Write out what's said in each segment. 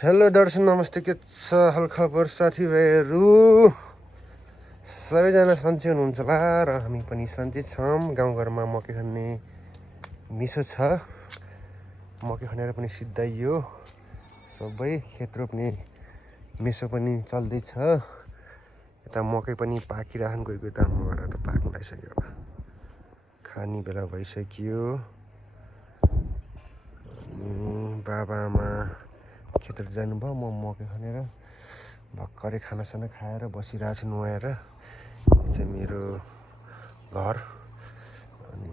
Hello दर्शन नमस्ते, के छ हालखबर साथीभाइहरू? सबैजना सन्चै हुनुहुन्छ होला र हामी पनि सन्चै छौँ। गाउँघरमा मकै खन्ने मिसो छ, मकै खनेर पनि सिद्धाइयो। सबै खेत रोप्ने मिसो पनि चल्दैछ। यता मकै पनि पाकिरहन्, कोही कोही त मबाट त पाक्न लागिसक्यो, खाने बेला भइसक्यो। बाबा आमा खेततिर जानुभयो, म मकै खनेर भर्खरै खानासाना खाएर बसिरहेको छु नुहाएर। यो चाहिँ मेरो घर। अनि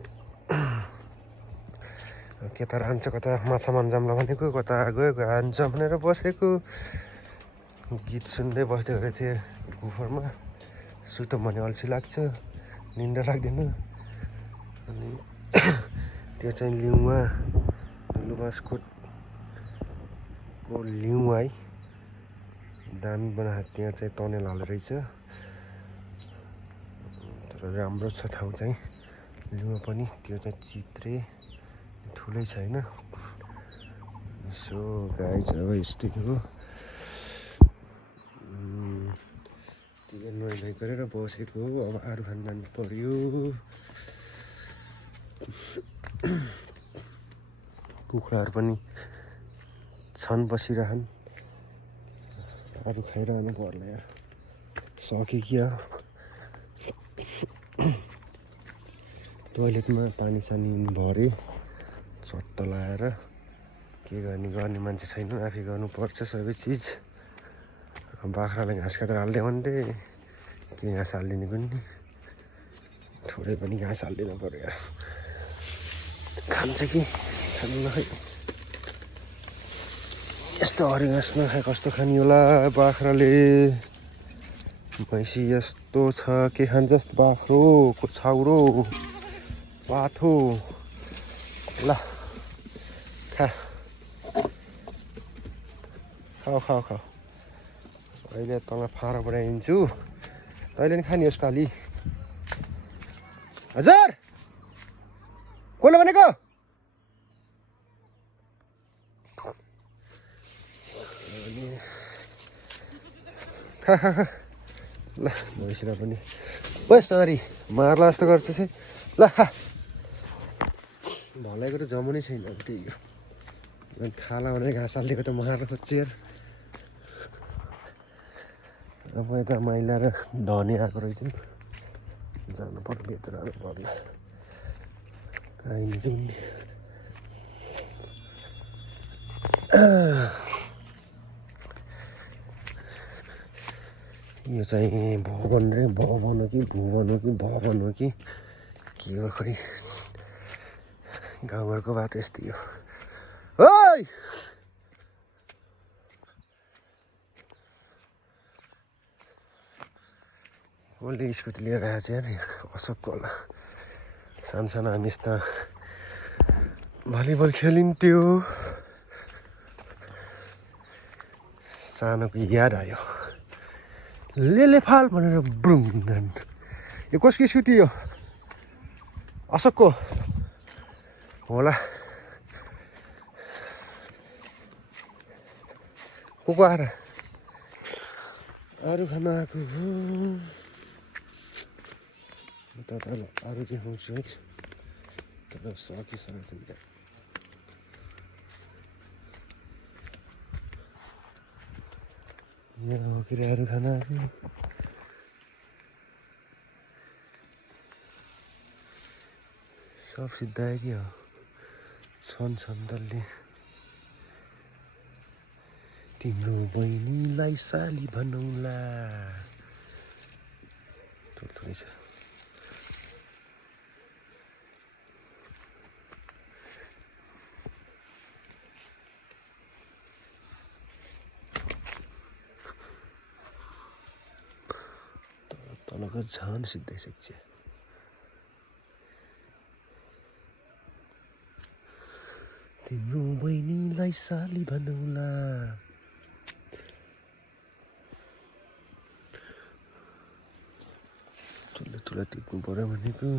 के त रहन्छ, कता माछा मान्जाम्ला भनेको, कता गयो हान्छ भनेर बसेको। गीत सुन्दै बस्दै गरेको थिएँ गुफरमा। सुतौँ भने अल्छी लाग्छ, निन्दा लाग्दैन। अनि त्यो चाहिँ लिउवा लुबासकोटको लिउवा है, दामी बनाएको। त्यहाँ चाहिँ टनेल हाल्दो रहेछ, तर राम्रो छ ठाउँ चाहिँ लिउवा पनि। त्यो चाहिँ चित्रे ठुलै छैन। सो गाइज अब यस्तै हो। त्यो नुहाइ गरेर बसेको हो। अब आरू खान जानु पर्यो। कुखुराहरू पनि छन्, बसिरहन्, आरू खाइरहनु पर्ला यार। सक्यो क्या टोइलेटमा पानी सानी भरे चट्ट लाएर के गर्ने मान्छे छैन, आफै गर्नुपर्छ सबै चिज। बाख्रालाई घाँस काटेर हालिदियो भने के घाँस हालिदिने पनि, थोरै पनि घाँस हालिदिनु पर्यो यार। खान्छ कि खानु खै, यस्तो हरियो घाँस नखाए कस्तो खाने होला बाख्राले। भैँसी यस्तो छ, के खान्छ यस्तो बाख्रो छाउरो पाथो। ल खा, खाऊ खाऊ खाऊ। अहिले तँलाई फाँडा बढाइदिन्छु, तैँले नि खाने यसको अलि। हजुर कसले भनेको? खा खा खा। ल भैँसीलाई पनि बस नारी मार्ला जस्तो गर्छ चाहिँ। ल खा, भलाइको त जमानै छैन। अब त्यही हो, खाला भनेर घाँस हालिदिएको त मार्न खोज्छ यार। अब यता माइला र धनी आएको रहेछ, जानु पर्यो, भित्र जानु पर्ला। काहीँ जाउँ। यो चाहिँ भवन रे, भवन हो कि भुवन हो कि भवन हो कि के हो खै। गाउँघरको बाटो यस्तै हो। ओइ कसले स्कुटी लिएर आएको छ यार, अशोकको होला। सानसानो हामी यस्ता भलिबल खेलिन्थ्यो, सानोको याद आयो। लेले फाल भनेर ब्रुङ्गन। यो कसको स्कुटी हो? अशोकको होला। को आएर आरू खान आएको हो। तपाईँलाई अरू देखाउँछु है, तर सकिसकेको छ। यहाँ हो कि अरू खाना सब सिद्धायो कि हो, छन् डल्ले। तिम्रो बहिनीलाई साली भनौँला। थोरै छ। तलको झन् सिद्धाइसक्छ। तिम्रो बहिनीलाई साली भनौँला। ठुलो टिप्नु पर्यो भनेको।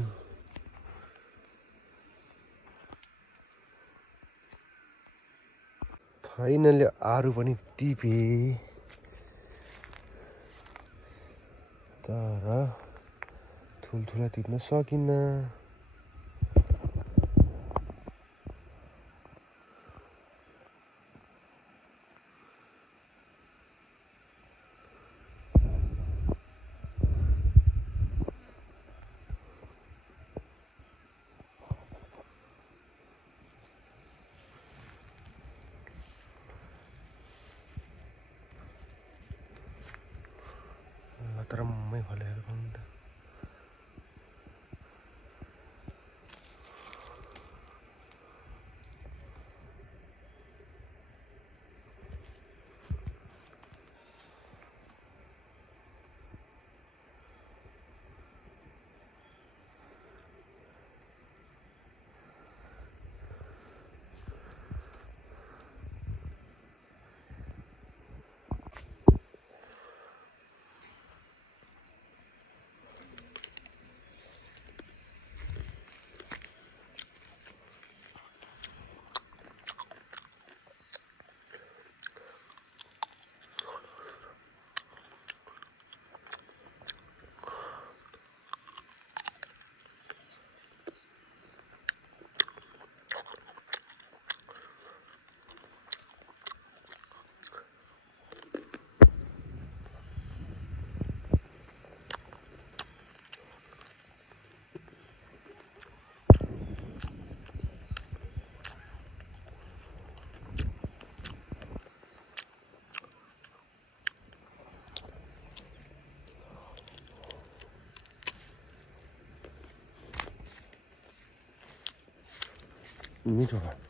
फाइनली आरू पनि टिपे तर ठुल्ठुला टिप्न सकिनँ। लतरम्मै फलेको पनि त मिठो भयो।